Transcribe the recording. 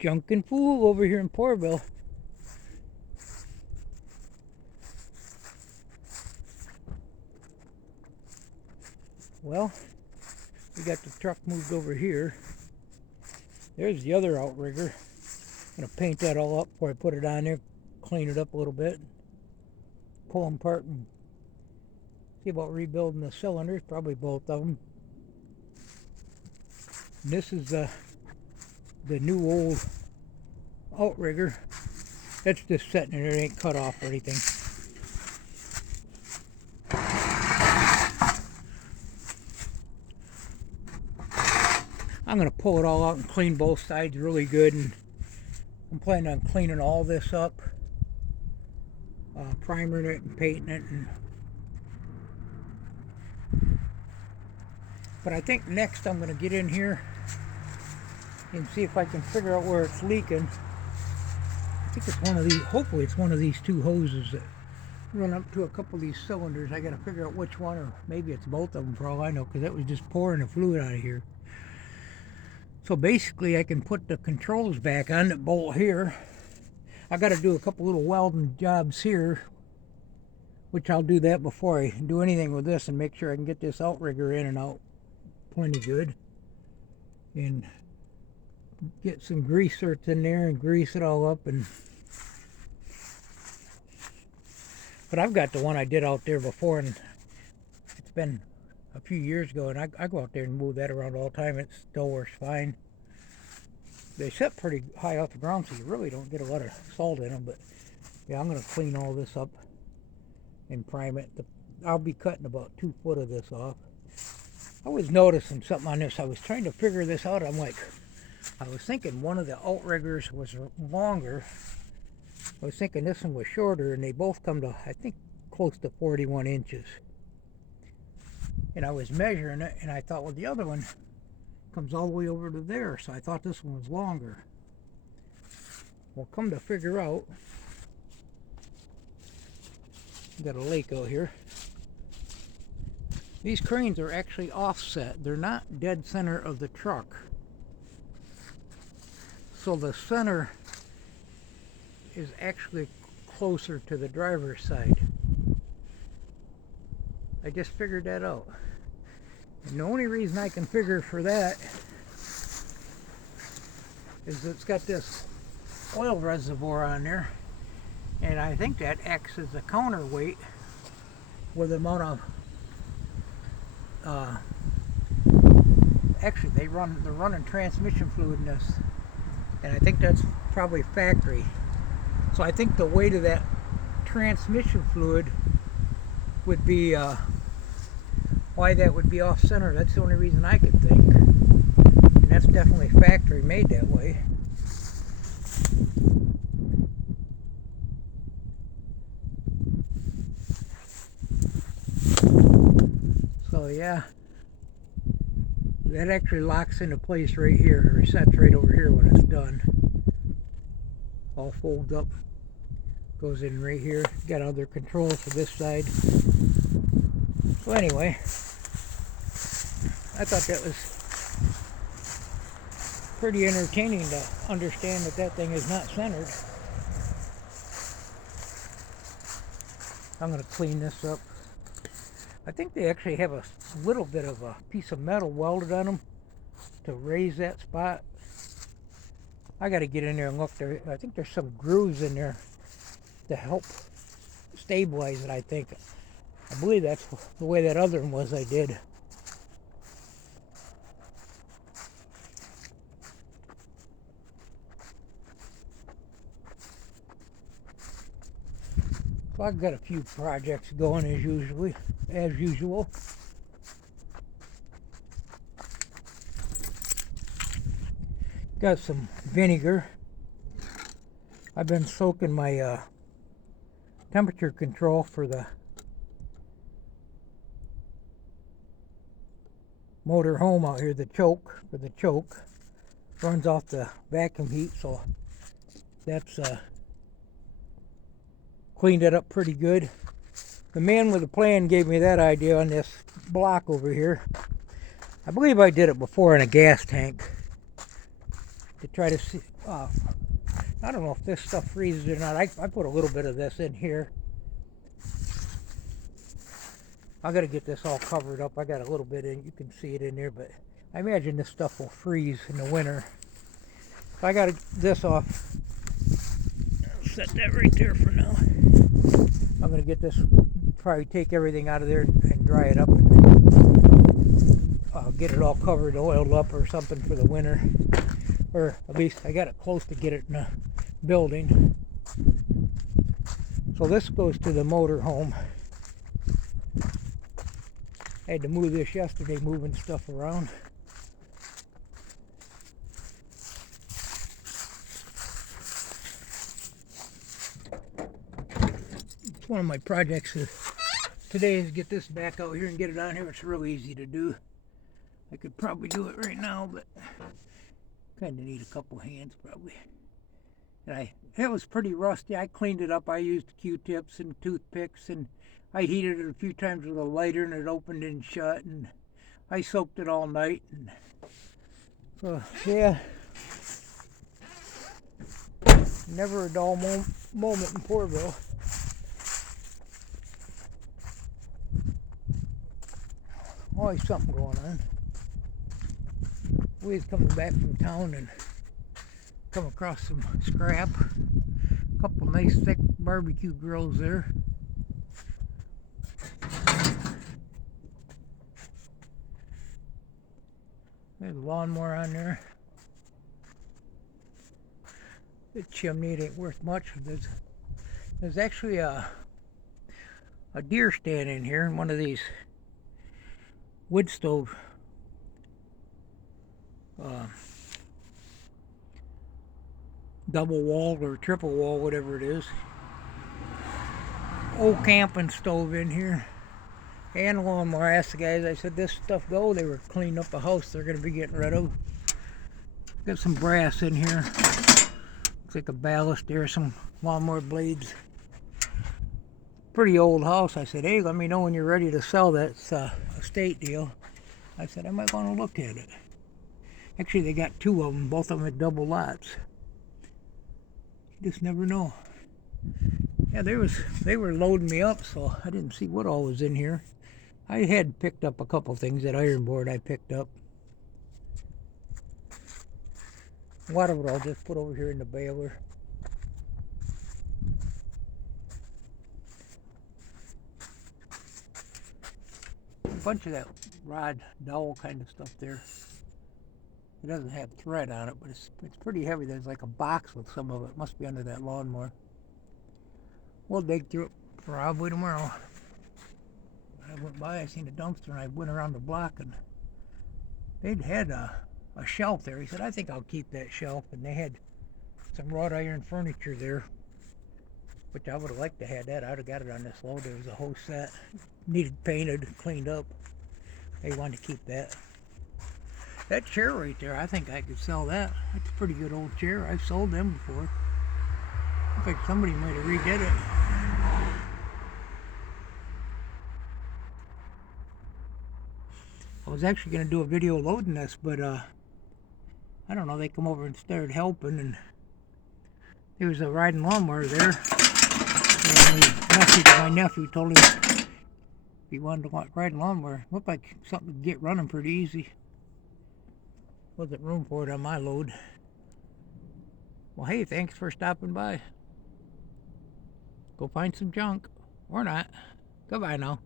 Junkin' Fool over here in Porterville. Well, we got the truck moved over here. There's the other outrigger. I'm gonna paint that all up before I put it on there, clean it up a little bit, pull them apart and see about rebuilding the cylinders, probably both of them. And this is the new old outrigger. That's just sitting there, it ain't cut off or anything. I'm going to pull it all out and clean both sides really good, and I'm planning on cleaning all this up, primering it and painting it. But I think next I'm going to get in here and see if I can figure out where it's leaking. I think it's one of these, hopefully it's one of these two hoses that run up to a couple of these cylinders. I got to figure out which one, or maybe it's both of them for all I know, because that was just pouring the fluid out of here. So basically I can put the controls back on that bolt here. I got to do a couple little welding jobs here, which I'll do that before I do anything with this, and make sure I can get this outrigger in and out plenty good, and get some grease certs in there and grease it all up. But I've got the one I did out there before, and it's been a few years ago, and I go out there and move that around all the time. It still works fine. They sit pretty high off the ground, so you really don't get a lot of salt in them. But yeah, I'm going to clean all this up and prime it. I'll be cutting about 2 foot of this off. I was noticing something on this. I was trying to figure this out. I'm like, I was thinking one of the outriggers was longer. I was thinking this one was shorter, and they both come to, I think, close to 41 inches. And I was measuring it, and I thought, well, the other one comes all the way over to there, so I thought this one was longer. Well, come to figure out, got a lake out here. These cranes are actually offset. They're not dead center of the truck. So the center is actually closer to the driver's side. I just figured that out. And the only reason I can figure for that is it's got this oil reservoir on there, and I think that acts as a counterweight with the amount of actually they're running transmission fluid in this, and I think that's probably factory. So I think the weight of that transmission fluid would be why that would be off center. That's the only reason I could think, and that's definitely factory made that way. So yeah, that actually locks into place right here, or sets right over here when it's done. All folds up, goes in right here. Got other controls for this side. So anyway, I thought that was pretty entertaining to understand that that thing is not centered. I'm going to clean this up. I think they actually have a little bit of a piece of metal welded on them to raise that spot. I got to get in there and look there. I think there's some grooves in there to help stabilize it, I think. I believe that's the way that other one was I did. So I've got a few projects going as usual. Got some vinegar. I've been soaking my temperature control for the motor home out here, the choke, runs off the vacuum heat, so that's cleaned it up pretty good. The man with the plan gave me that idea on this block over here. I believe I did it before in a gas tank to try to see, I don't know if this stuff freezes or not. I put a little bit of this in here. I got to get this all covered up. I got a little bit in. You can see it in there, but I imagine this stuff will freeze in the winter. So I got this off. I'll set that right there for now. I'm going to get this, probably take everything out of there and dry it up and get it all covered, oiled up or something for the winter. Or at least I got it close to get it in the building. So this goes to the motor home. I had to move this yesterday, moving stuff around. One of my projects today is get this back out here and get it on here. It's real easy to do. I could probably do it right now, but kind of need a couple hands probably. And it was pretty rusty. I cleaned it up. I used Q-tips and toothpicks, and I heated it a few times with a lighter, and it opened and shut. And I soaked it all night. And so yeah, never a dull moment in Portville. Always something going on. We was coming back from town and come across some scrap. A couple nice thick barbecue grills there. There's a lawnmower on there. The chimney, it ain't worth much. There's actually a deer stand in here in one of these wood stove double wall or triple wall, whatever it is. Old camping stove in here. And a lawnmower. I asked the guys, I said, this stuff go? They were cleaning up a house they're going to be getting rid of. Got some brass in here. Looks like a ballast there, some lawnmower blades. Pretty old house. I said, hey, let me know when you're ready to sell that. It's a estate deal. I said, I might want to look at it. Actually, they got two of them, both of them at double lots. You just never know. Yeah, they were loading me up, so I didn't see what all was in here. I had picked up a couple things. That iron board I picked up. A lot of it I'll just put over here in the baler. A bunch of that rod dowel kind of stuff there. It doesn't have thread on it, but it's pretty heavy. There's like a box with some of it. Must be under that lawnmower. We'll dig through it probably tomorrow. I went by, I seen a dumpster, and I went around the block, and they'd had a shelf there. He said, I think I'll keep that shelf. And they had some wrought iron furniture there, which I would have liked to have that. I would have got it on this load. There was a whole set. Needed painted, cleaned up. They wanted to keep that. That chair right there, I think I could sell that. That's a pretty good old chair. I've sold them before. In fact, somebody might have redid it. I was actually going to do a video loading this, but I don't know, they come over and started helping, and there was a riding lawnmower there. And he messaged my nephew, told him if he wanted to ride a lawnmower. Looked like something to get running pretty easy. Wasn't room for it on my load. Well, hey, thanks for stopping by. Go find some junk. Or not. Goodbye now.